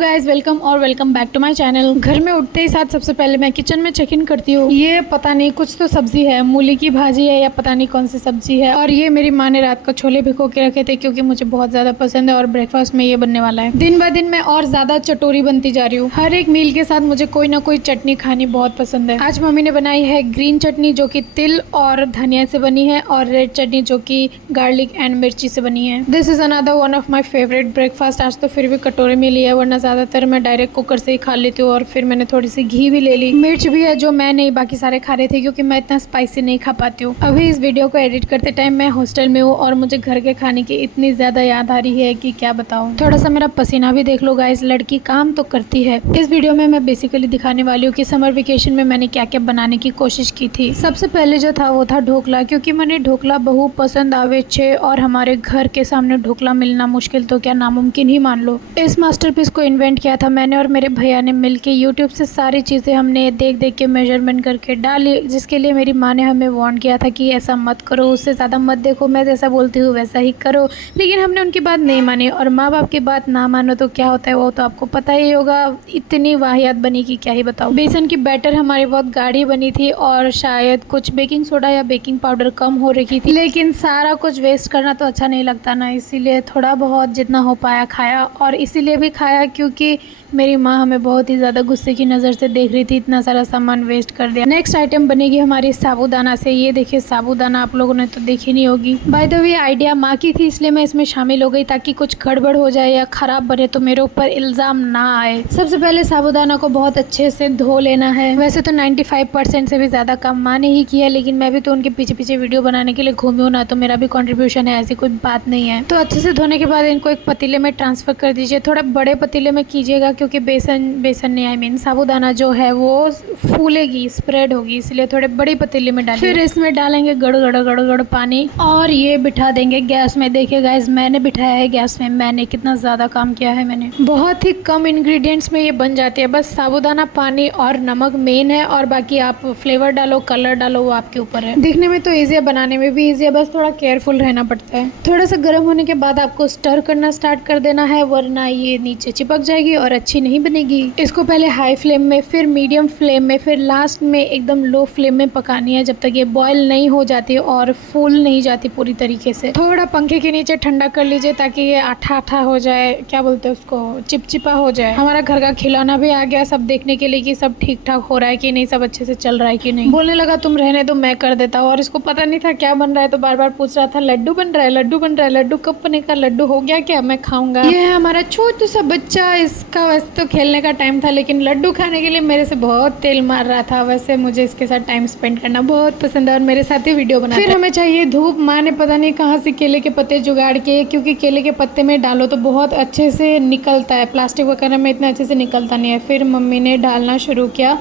Guys, welcome back to my channel. घर में उठते ही साथ सबसे पहले मैं किचन में चेक इन करती हूँ। ये पता नहीं कुछ तो सब्जी है, मूली की भाजी है या पता नहीं कौन सी सब्जी है। और ये मेरी माँ ने रात को छोले भिगो के रखे थे क्योंकि मुझे बहुत ज्यादा पसंद है और ब्रेकफास्ट में ये बनने वाला है। दिन ब दिन मैं और ज्यादा चटोरी बनती जा रही हूँ। हर एक मील के साथ मुझे कोई ना कोई चटनी खानी बहुत पसंद है। आज मम्मी ने बनाई है ग्रीन चटनी जो कि तिल और धनिया से बनी है, और रेड चटनी जो कि गार्लिक एंड मिर्ची से बनी है। This is another one of my favourite breakfast. आज तो फिर भी कटोरे में लिया, वरना ज्यादातर मैं डायरेक्ट कुकर से ही खा लेती हूँ। और फिर मैंने थोड़ी सी घी भी ले ली, मिर्च भी है जो मैं नहीं बाकी सारे खा रहे थे क्योंकि मैं इतना स्पाइसी नहीं खा पाती हूँ। अभी इस वीडियो को एडिट करते टाइम मैं हॉस्टल में हूँ और मुझे घर के खाने की इतनी ज्यादा याद आ रही है कि क्या बताऊँ। थोड़ा सा मेरा पसीना भी देख लो गाइस, लड़की काम तो करती है। इस वीडियो में मैं बेसिकली दिखाने वाली हूँ कि समर वेकेशन में मैंने क्या क्या बनाने की कोशिश की थी। सबसे पहले जो था वो था ढोकला, क्योंकि मैंने ढोकला बहु पसंद आवे छे और हमारे घर के सामने ढोकला मिलना मुश्किल तो क्या नामुमकिन ही मान लो। इस मास्टरपीस को इन्वेंट किया था मैंने और मेरे भैया ने मिलके। यूट्यूब से सारी चीज़ें हमने देख देख के मेजरमेंट करके डाली, जिसके लिए मेरी माँ ने हमें वार्न किया था कि ऐसा मत करो, उससे ज़्यादा मत देखो, मैं जैसा बोलती हूँ वैसा ही करो। लेकिन हमने उनकी बात नहीं मानी, और माँ बाप की बात ना मानो तो क्या होता है वो तो आपको पता ही होगा। इतनी वाहियात बनी कि क्या ही बताओ। बेसन की बैटर हमारी बहुत गाढ़ी बनी थी और शायद कुछ बेकिंग सोडा या बेकिंग पाउडर कम हो रखी थी, लेकिन सारा कुछ वेस्ट करना तो अच्छा नहीं लगता ना, इसीलिए थोड़ा बहुत जितना हो पाया खाया। और इसीलिए भी खाया क्योंकि मेरी माँ हमें बहुत ही ज़्यादा गुस्से की नज़र से देख रही थी, इतना सारा सामान वेस्ट कर दिया। नेक्स्ट आइटम बनेगी हमारी साबूदाना से। ये देखिए साबूदाना, आप लोगों ने तो देखी नहीं होगी। बाय द वे आइडिया माँ की थी, इसलिए मैं इसमें शामिल हो गई ताकि कुछ गड़बड़ हो जाए या ख़राब बने तो मेरे ऊपर इल्ज़ाम ना आए। सबसे पहले साबूदाना को बहुत अच्छे से धो लेना है। वैसे तो 95% से भी ज़्यादा काम माँ ने ही किया, लेकिन मैं भी तो उनके पीछे पीछे वीडियो बनाने के लिए घूमी हूँ ना, तो मेरा भी कॉन्ट्रीब्यूशन है, ऐसी कोई बात नहीं है। तो अच्छे से धोने के बाद इनको एक पतीले में ट्रांसफ़र कर दीजिए। थोड़ा बड़े पतीले में कीजिएगा क्योंकि बेसन नहीं, आई मीन साबूदाना जो है वो फूलेगी, स्प्रेड होगी, इसलिए थोड़े बड़ी पतीले में डालिए। फिर इसमें डालेंगे गड़ गड़ गड़ गड़ पानी और ये बिठा देंगे गैस में। देखिए गाइस, मैंने बिठाया है गैस में, मैंने कितना ज़्यादा काम किया है। मैंने बहुत ही कम इंग्रेडिएंट्स में ये बन जाती है, बस साबूदाना, पानी और नमक मेन है, और बाकी आप फ्लेवर डालो, कलर डालो, वो आपके ऊपर है। दिखने में तो ईजी है, बनाने में भी ईजी है, बस थोड़ा केयरफुल रहना पड़ता है। थोड़ा सा गर्म होने के बाद आपको स्टर करना स्टार्ट कर देना है, वरना ये नीचे चिपक जाएगी और अच्छी नहीं बनेगी। इसको पहले हाई फ्लेम में, फिर मीडियम फ्लेम में, फिर लास्ट में एकदम लो फ्लेम में पकानी है जब तक ये बॉयल नहीं हो जाती और फूल नहीं जाती पूरी तरीके से। थोड़ा पंखे के नीचे ठंडा कर लीजिए ताकि ये आठा आठा हो जाए, क्या बोलते हैं उसको, चिपचिपा हो जाए। हमारा घर का खिलौना भी आ गया सब देखने के लिए कि सब ठीक ठाक हो रहा है कि नहीं, सब अच्छे से चल रहा है कि नहीं। बोलने लगा तुम रहने दो, मैं कर देता हूँ। और इसको पता नहीं था क्या बन रहा है तो बार बार पूछ रहा था, लड्डू बन रहा है, लड्डू बन रहा है, लड्डू कब बनेगा, लड्डू हो गया क्या, मैं खाऊंगा। ये है हमारा छोटू सा बच्चा, इसका वैसे तो खेलने का टाइम था लेकिन लड्डू खाने के लिए मेरे से बहुत तेल मार रहा था। वैसे मुझे इसके साथ टाइम स्पेंड करना बहुत पसंद है और मेरे साथ ही वीडियो बनाना। फिर हमें चाहिए धूप। माँ ने पता नहीं कहाँ से केले के पत्ते जुगाड़ के, क्योंकि केले के पत्ते में डालो तो बहुत अच्छे से निकलता है, प्लास्टिक वगैरह में इतना अच्छे से निकलता नहीं है। फिर मम्मी ने डालना शुरू किया,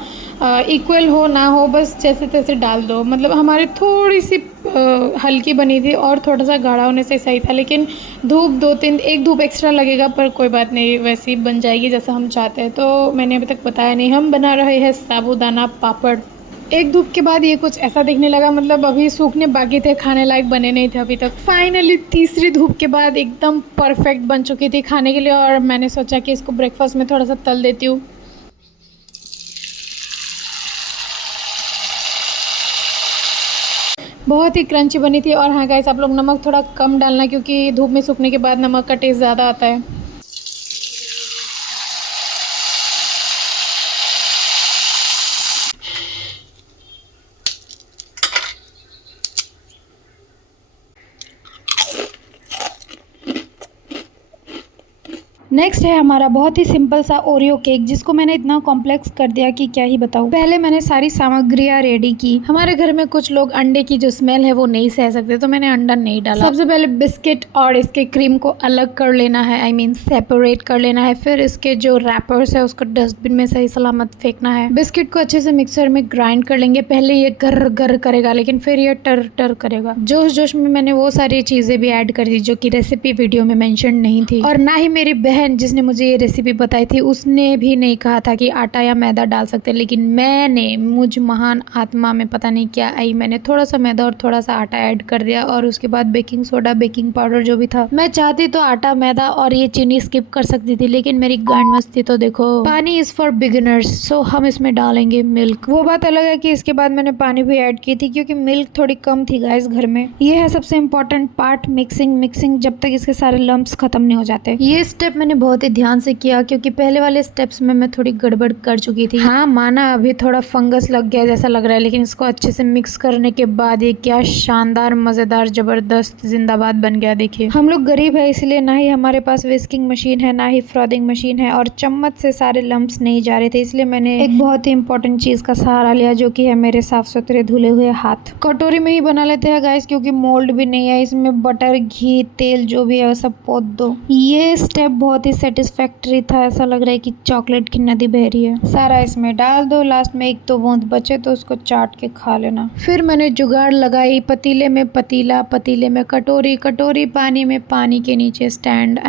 इक्वल हो ना हो बस जैसे तैसे डाल दो। मतलब हमारी थोड़ी सी हल्की बनी थी और थोड़ा सा गाढ़ा होने से सही था, लेकिन धूप एक धूप एक्स्ट्रा लगेगा, पर कोई बात नहीं, वैसी बन जाएगी जैसा हम चाहते हैं। तो मैंने अभी तक बताया नहीं, हम बना रहे हैं साबूदाना पापड़। एक धूप के बाद ये कुछ ऐसा दिखने लगा, मतलब अभी सूखने बाकी थे, खाने लायक बने नहीं थे अभी तक। फाइनली तीसरी धूप के बाद एकदम परफेक्ट बन चुकी थी खाने के लिए, और मैंने सोचा कि इसको ब्रेकफास्ट में थोड़ा सा तल देती हूँ। बहुत ही क्रंची बनी थी। और हाँ गाइस, आप लोग नमक थोड़ा कम डालना क्योंकि धूप में सूखने के बाद नमक का टेस्ट ज़्यादा आता है। नेक्स्ट है हमारा बहुत ही सिंपल सा ओरियो केक, जिसको मैंने इतना कॉम्प्लेक्स कर दिया कि क्या ही बताऊँ। पहले मैंने सारी सामग्रियाँ रेडी की। हमारे घर में कुछ लोग अंडे की जो स्मेल है वो नहीं सह सकते, तो मैंने अंडा नहीं डाला। सबसे पहले बिस्किट और इसके क्रीम को अलग कर लेना है, आई मीन सेपरेट कर लेना है। फिर इसके जो रैपर्स है उसको डस्टबिन में सही सलामत फेंकना है। बिस्किट को अच्छे से मिक्सर में ग्राइंड कर लेंगे। पहले ये गर गर करेगा, लेकिन फिर ये टर टर करेगा। जोश जोश में मैंने वो सारी चीज़ें भी ऐड कर दी जो कि रेसिपी वीडियो में मेंशन नहीं थी, और ना ही मेरी बहन बहन जिसने मुझे ये रेसिपी बताई थी उसने भी नहीं कहा था कि आटा या मैदा डाल सकते, लेकिन मैंने, मुझ महान आत्मा में पता नहीं क्या आई, मैंने थोड़ा सा मैदा और थोड़ा सा आटा ऐड कर दिया और उसके बाद बेकिंग सोडा, बेकिंग पाउडर जो भी था। मैं चाहती तो आटा, मैदा और ये चीनी स्किप कर सकती थी, लेकिन मेरी गांड मस्ती तो देखो। पानी इज फॉर बिगिनर्स, सो हम इसमें डालेंगे मिल्क। वो बात अलग है कि इसके बाद मैंने पानी भी ऐड की थी क्योंकि मिल्क थोड़ी कम थी गाइस घर में। ये है सबसे इम्पोर्टेंट पार्ट, मिक्सिंग जब तक इसके सारे लम्प्स खत्म नहीं हो जाते। ये स्टेप मैंने बहुत ही ध्यान से किया क्योंकि पहले वाले स्टेप्स में मैं थोड़ी गड़बड़ कर चुकी थी। हाँ माना अभी थोड़ा फंगस लग गया जैसा लग रहा है, लेकिन इसको अच्छे से मिक्स करने के बाद ये क्या शानदार, मजेदार, जबरदस्त, जिंदाबाद बन गया। देखिए हम लोग गरीब है इसलिए ना ही हमारे पास विस्किंग मशीन है, ना ही फ्रॉदिंग मशीन है और चम्मच से सारे लम्प्स नहीं जा रहे थे, इसलिए मैंने एक बहुत ही इंपॉर्टेंट चीज का सहारा लिया जो कि है मेरे साफ सुथरे धुले हुए हाथ। कटोरी में ही बना लेते हैं गाइस क्योंकि मोल्ड भी नहीं है, इसमें बटर, घी, तेल जो भी है वो सब पोत दो। ये स्टेप बहुत ही सेटिस्फैक्टरी था, ऐसा लग रहा है कि चॉकलेट की नदी बह रही है। सारा इसमें डाल दो, लास्ट में एक दो बूंद बचे तो उसको चाट के खा लेना। फिर मैंने जुगाड़ लगाई, पतीले में पतीला, पतीले में कटोरी, कटोरी पानी में, पानी के नीचे स्टैंड,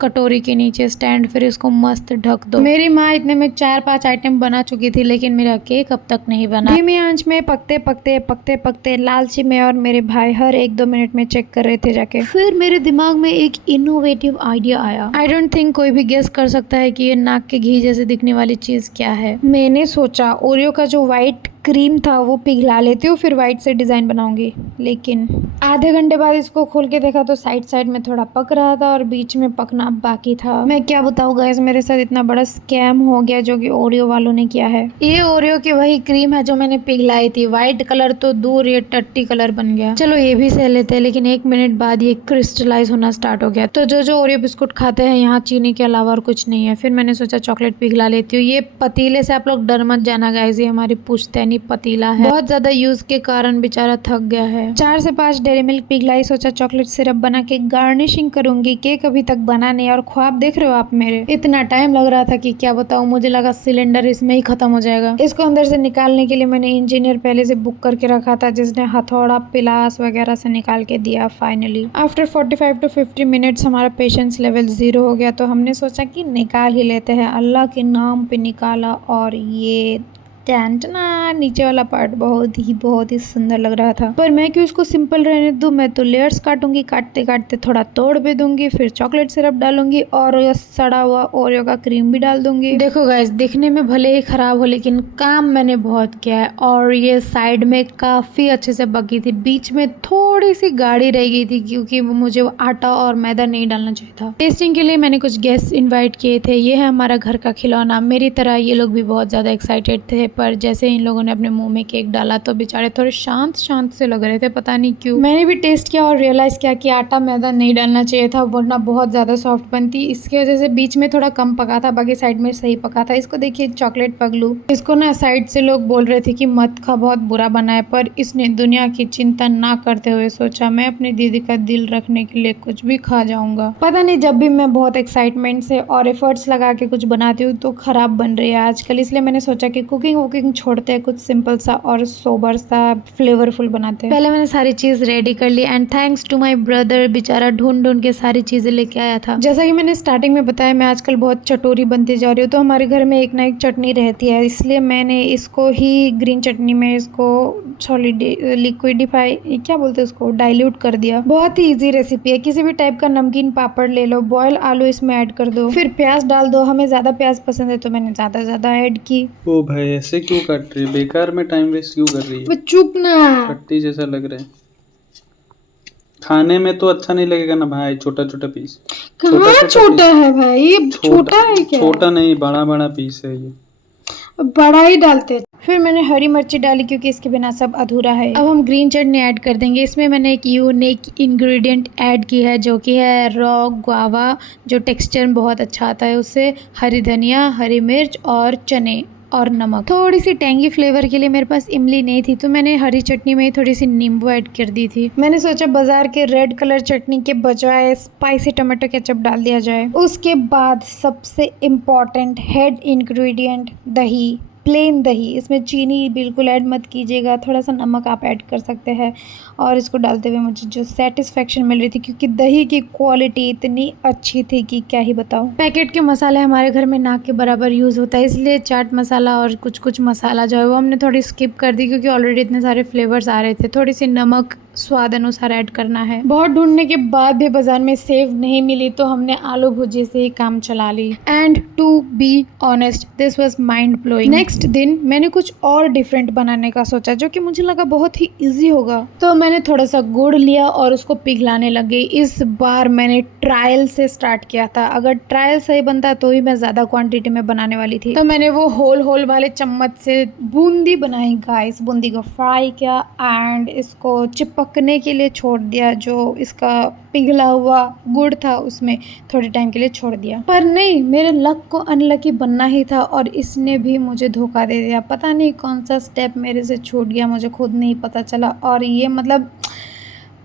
कटोरी के नीचे स्टैंड, फिर इसको मस्त ढक दो। मेरी माँ इतने में 4-5 आइटम बना चुकी थी, लेकिन मेरा केक अब तक नहीं बना। धीमी आंच में पकते लालची में और मेरे भाई हर 1-2 मिनट में चेक कर रहे थे जाके। फिर मेरे दिमाग में एक इनोवेटिव आइडिया आया। आई डोंट थिंक कोई भी गेस कर सकता है कि ये नाक के घी जैसे दिखने वाली चीज क्या है। मैंने सोचा ओरियो का जो व्हाइट क्रीम था वो पिघला लेती हूँ, फिर व्हाइट से डिज़ाइन बनाऊंगी। लेकिन आधे घंटे बाद इसको खोल के देखा तो साइड में थोड़ा पक रहा था और बीच में पकना बाकी था। मैं क्या बताऊँ गाइस, मेरे साथ इतना बड़ा स्कैम हो गया जो कि ओरियो वालों ने किया है। ये ओरियो की वही क्रीम है जो मैंने पिघलाई थी, व्हाइट कलर तो दूर, ये टट्टी कलर बन गया। चलो ये भी सह लेते हैं, लेकिन 1 मिनट बाद ये क्रिस्टलाइज होना स्टार्ट हो गया। तो जो ओरियो बिस्कुट खाते हैं यहाँ चीनी के अलावा और कुछ नहीं है। फिर मैंने सोचा चॉकलेट पिघला लेती हूँ। ये पतीले से आप लोग डर मत जाना गाइस, ये हमारी पुश्तैनी पतीला है, बहुत ज्यादा यूज के कारण बेचारा थक गया है। 4 से 5 डेयरी मिल्क पिघलाई, सोचा चॉकलेट सिरप बना के गार्निशिंग करूंगी। केक अभी तक बना नहीं और ख्वाब देख रहे हो आप मेरे। इतना टाइम लग रहा था कि क्या बताऊं, मुझे लगा सिलेंडर इसमें ही खत्म हो जाएगा। इसको अंदर से निकालने के लिए मैंने इंजीनियर पहले से बुक करके रखा था जिसने हथौड़ा, पिलास वगैरह से निकाल के दिया। फाइनली आफ्टर 45 to 50 मिनट्स हमारा पेशेंस लेवल 0 हो गया, तो हमने सोचा कि निकाल ही लेते हैं। अल्लाह के नाम पे निकाला और ये टैंटना नीचे वाला पार्ट बहुत ही सुंदर लग रहा था। पर मैं क्यों इसको सिंपल रहने दूं, मैं तो लेयर्स काटूंगी, काटते काटते थोड़ा तोड़ भी दूंगी, फिर चॉकलेट सिरप डालूंगी और सड़ा हुआ ओरियो का क्रीम भी डाल दूंगी। देखो गाइस, दिखने में भले ही खराब हो लेकिन काम मैंने बहुत किया है। और ये साइड में काफी अच्छे से पकी थी, बीच में थोड़ी सी गाढ़ी रह गई थी क्योंकि वो मुझे आटा और मैदा नहीं डालना चाहिए था। टेस्टिंग के लिए मैंने कुछ गेस्ट इन्वाइट किए थे। ये है हमारा घर का खिलौना। मेरी तरह ये लोग भी बहुत ज्यादा एक्साइटेड थे, पर जैसे इन लोगों ने अपने मुंह में केक डाला तो बेचारे थोड़े शांत से लग रहे थे, पता नहीं क्यों। मैंने भी टेस्ट किया और रियलाइज किया कि आटा मैदा नहीं डालना चाहिए था, वरना बहुत ज्यादा सॉफ्ट बनती। इसकी वजह से बीच में थोड़ा कम पका था, बाकी साइड में सही पका था। इसको देखिए, चॉकलेट पगलू। इसको ना साइड से लोग बोल रहे थे कि मत खा, बहुत बुरा बना है, पर इसने दुनिया की चिंता ना करते हुए सोचा मैं अपनी दीदी का दिल रखने के लिए कुछ भी खा जाऊंगा। पता नहीं, जब भी मैं बहुत एक्साइटमेंट से और एफर्ट्स लगा के कुछ बनाती हूँ तो खराब बन रही है आजकल, इसलिए मैंने सोचा कि कुकिंग छोड़ते हैं, कुछ सिंपल सा और सोबर सा फ्लेवरफुल बनाते हैं। पहले मैंने सारी चीज रेडी कर ली and thanks to my brother, बेचारा ढूंढ के सारी चीजें लेके आया था। जैसा कि मैंने स्टार्टिंग में बताया, मैं आजकल बहुत चटोरी बनती जा रही हूँ, तो हमारे घर में एक ना एक चटनी रहती है, इसलिए मैंने इसको ही ग्रीन चटनी में इसको लिक्विडिफाई, क्या बोलते हैं उसको, डाइल्यूट कर दिया। बहुत ही इजी रेसिपी है। किसी भी टाइप का नमकीन पापड़ ले लो, बॉयल आलू इसमें ऐड कर दो, फिर प्याज डाल दो। हमें ज्यादा प्याज पसंद है तो मैंने ज्यादा ऐड की। ओ भाई, ऐसे क्यों काट रही है? बेकार में टाइम वेस्ट क्यों कर रही है? चुप ना, पट्टी जैसा लग रहा है। खाने में तो अच्छा नहीं लगेगा ना भाई, छोटा पीस। कहाँ छोटा है भाई, ये छोटा है क्या? छोटा नहीं, बड़ा पीस है ये, बड़ा ही डालते। फिर मैंने हरी मिर्ची डाली क्योंकि इसके बिना सब अधूरा है। अब हम ग्रीन चटनी ऐड कर देंगे। इसमें मैंने एक यूनिक इंग्रेडिएंट ऐड की है जो कि है रॉ गुआवा, जो टेक्सचर बहुत अच्छा आता है उससे। हरी धनिया, हरी मिर्च और चने और नमक। थोड़ी सी टेंगी फ्लेवर के लिए मेरे पास इमली नहीं थी तो मैंने हरी चटनी में ही थोड़ी सी नींबू ऐड कर दी थी। मैंने सोचा बाजार के रेड कलर चटनी के बजाय स्पाइसी टमाटो केचप डाल दिया जाए। उसके बाद सबसे इम्पोर्टेंट हेड इंग्रेडिएंट दही। प्लेन दही, इसमें चीनी बिल्कुल ऐड मत कीजिएगा, थोड़ा सा नमक आप ऐड कर सकते हैं। और इसको डालते हुए मुझे जो सेटिस्फेक्शन मिल रही थी, क्योंकि दही की क्वालिटी इतनी अच्छी थी कि क्या ही बताऊँ। पैकेट के मसाले हमारे घर में नाक के बराबर यूज़ होता है, इसलिए चाट मसाला और कुछ मसाला जो है वो हमने थोड़ी स्किप कर दी, क्योंकि ऑलरेडी इतने सारे फ्लेवर्स आ रहे थे। थोड़ी सी नमक स्वाद अनुसार ऐड करना है। बहुत ढूंढने के बाद भी बाजार में सेव नहीं मिली, तो हमने आलू भुजिया से ही काम चला ली। And to be honest, this was mind blowing. Next दिन मैंने कुछ और डिफरेंट बनाने का सोचा, जो कि मुझे लगा बहुत ही इजी होगा। तो मैंने थोड़ा सा गुड़ लिया और उसको पिघलाने लग गई। इस बार मैंने ट्रायल से स्टार्ट किया था, अगर ट्रायल सही बनता तो ही मैं ज़्यादा क्वांटिटी में बनाने वाली थी। तो मैंने वो होल वाले चम्मच से बूंदी बनाई गाइस, बूंदी को फ्राई किया एंड इसको चिपकने के लिए छोड़ दिया। जो इसका पिघला हुआ गुड़ था उसमें थोड़े टाइम के लिए छोड़ दिया, पर नहीं, मेरे लक को अनलकी बनना ही था और इसने भी मुझे धोखा दे दिया। पता नहीं कौन सा स्टेप मेरे से छूट गया, मुझे खुद नहीं पता चला। और ये मतलब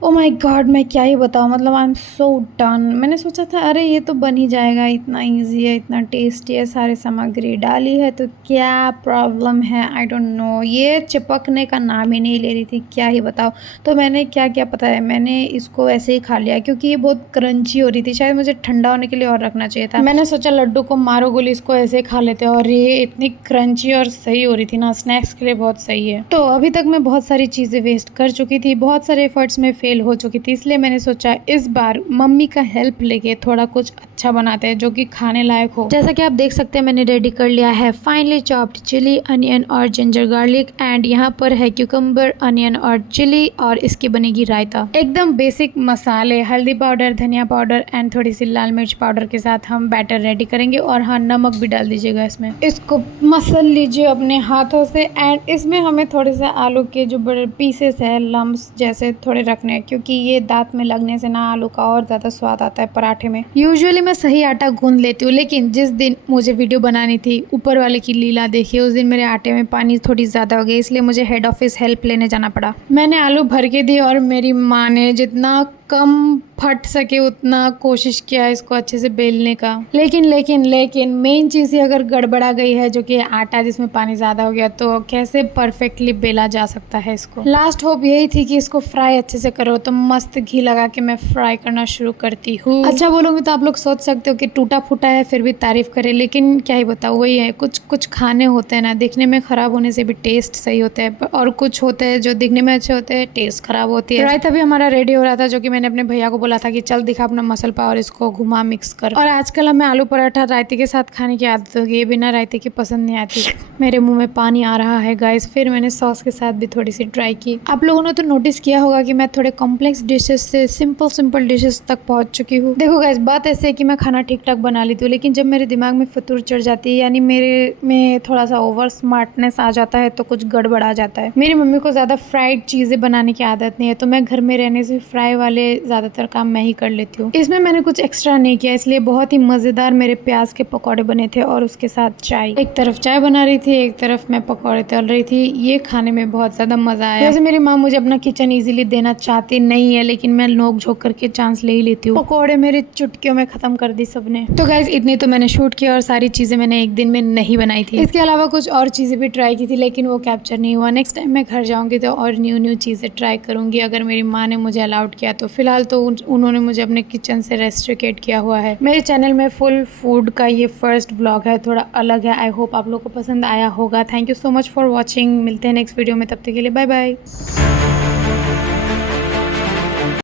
ओ माय गॉड, मैं क्या ही बताऊँ, मतलब आई एम सो डन। मैंने सोचा था अरे ये तो बन ही जाएगा, इतना इजी है, इतना टेस्टी है, सारी सामग्री डाली है, तो क्या प्रॉब्लम है, आई डोंट नो। ये चिपकने का नाम ही नहीं ले रही थी, क्या ही बताओ। तो मैंने क्या क्या पता है, मैंने इसको ऐसे ही खा लिया, क्योंकि ये बहुत क्रंची हो रही थी। शायद मुझे ठंडा होने के लिए और रखना चाहिए था। मैंने सोचा लड्डू को मारो गोली, इसको ऐसे ही खा लेते हैं, और ये इतनी क्रंची और सही हो रही थी ना, स्नैक्स के लिए बहुत सही है। तो अभी तक मैं बहुत सारी चीज़ें वेस्ट कर चुकी थी, बहुत सारे एफर्ट्स में फेल हो चुकी थी, इसलिए मैंने सोचा इस बार मम्मी का हेल्प लेके थोड़ा कुछ अच्छा बनाते हैं जो कि खाने लायक हो। जैसा कि आप देख सकते हैं मैंने रेडी कर लिया है फाइनली चॉप्ड चिली, अनियन और जिंजर गार्लिक, एंड यहाँ पर है क्यूकम्बर, अनियन और चिली, और इसकी बनेगी रायता। एकदम बेसिक मसाले, हल्दी पाउडर, धनिया पाउडर एंड थोड़ी सी लाल मिर्च पाउडर के साथ हम बैटर रेडी करेंगे। और हाँ, नमक भी डाल दीजिएगा इसमें। इसको मसल लीजिए अपने हाथों से, एंड इसमें हमें थोड़े से आलू के जो बड़े पीसेस है, लम्स जैसे थोड़े रखने हैं, क्योंकि ये दांत में लगने से ना आलू का और ज़्यादा स्वाद आता है पराठे में। यूजुअली मैं सही आटा गूंद लेती हूँ, लेकिन जिस दिन मुझे वीडियो बनानी थी, ऊपर वाले की लीला देखिए, उस दिन मेरे आटे में पानी थोड़ी ज़्यादा हो गई, इसलिए मुझे हेड ऑफिस हेल्प लेने जाना पड़ा। मैंने आलू भर के दी और मेरी माँ ने जितना कम फट सके उतना कोशिश किया इसको अच्छे से बेलने का। लेकिन मेन चीज़ ही अगर गड़बड़ा गई है, जो कि आटा जिसमें पानी ज़्यादा हो गया, तो कैसे परफेक्टली बेला जा सकता है इसको। लास्ट होप यही थी कि इसको फ्राई अच्छे से करो, तो मस्त घी लगा के मैं फ्राई करना शुरू करती हूँ। अच्छा बोलूँगी तो आप लोग सोच सकते हो कि टूटा फूटा है फिर भी तारीफ करे, लेकिन क्या ही बताऊँ, वही है, कुछ खाने होते हैं ना, दिखने में ख़राब होने से भी टेस्ट सही होता है, और कुछ होते हैं जो दिखने में अच्छे होते हैं, टेस्ट ख़राब होती है। रायता भी हमारा रेडी हो रहा था, जो कि मैंने अपने भैया को बोला था कि चल दिखा अपना मसल पाव और इसको घुमा मिक्स कर। और आजकल हमें आलू पराठा रायते के साथ खाने की आदत हो गई है, बिना रायते के पसंद नहीं आती। मेरे मुंह में पानी आ रहा है गाइस। फिर मैंने सॉस के साथ भी थोड़ी सी ट्राई की। आप लोगों ने तो नोटिस किया होगा कि मैं थोड़े कॉम्प्लेक्स डिशेस से सिंपल डिशेस तक पहुंच चुकी हूँ। देखो गाइस, बात ऐसे है कि मैं खाना ठीक ठाक बना लेती हूँ, लेकिन जब मेरे दिमाग में फतूर चढ़ जाती है, यानी मेरे में थोड़ा सा ओवर स्मार्टनेस आ जाता है, तो कुछ गड़बड़ आ जाता है। मेरी मम्मी को ज़्यादा फ्राइड चीज़ें बनाने की आदत नहीं है, तो मैं घर में रहने से फ्राई वाले ज़्यादातर काम मैं ही कर लेती हूँ। इसमें मैंने कुछ एक्स्ट्रा नहीं किया, इसलिए बहुत ही मज़ेदार मेरे प्याज के पकौड़े बने थे, और उसके साथ चाय। एक तरफ चाय बना रही थी, एक तरफ मैं पकौड़े तल रही थी। ये खाने में बहुत ज़्यादा मज़ा आया। वैसे मेरी माँ मुझे अपना किचन इजीली देना चाहती नहीं है, लेकिन मैं नोक झोंक करके चांस ले ही लेती हूँ। पकौड़े मेरे चुटकियों में ख़त्म कर दी सबने। तो गाइस, इतनी तो मैंने शूट किया, और सारी चीज़ें मैंने एक दिन में नहीं बनाई थी। इसके अलावा कुछ और चीज़ें भी ट्राई की थी, लेकिन वो कैप्चर नहीं हुआ। नेक्स्ट टाइम मैं घर जाऊँगी तो और न्यू चीज़ें ट्राई करूँगी, अगर मेरी माँ ने मुझे अलाउड किया तो। फिलहाल तो उन्होंने मुझे अपने किचन से रेस्ट्रिकेट किया हुआ है। मेरे चैनल में फुल फूड का ये फर्स्ट व्लॉग है, थोड़ा अलग है। आई होप आप लोगों को पसंद आया होगा। Thank you so much for watching. मिलते हैं नेक्स्ट वीडियो में, तब तक के लिए बाय बाय।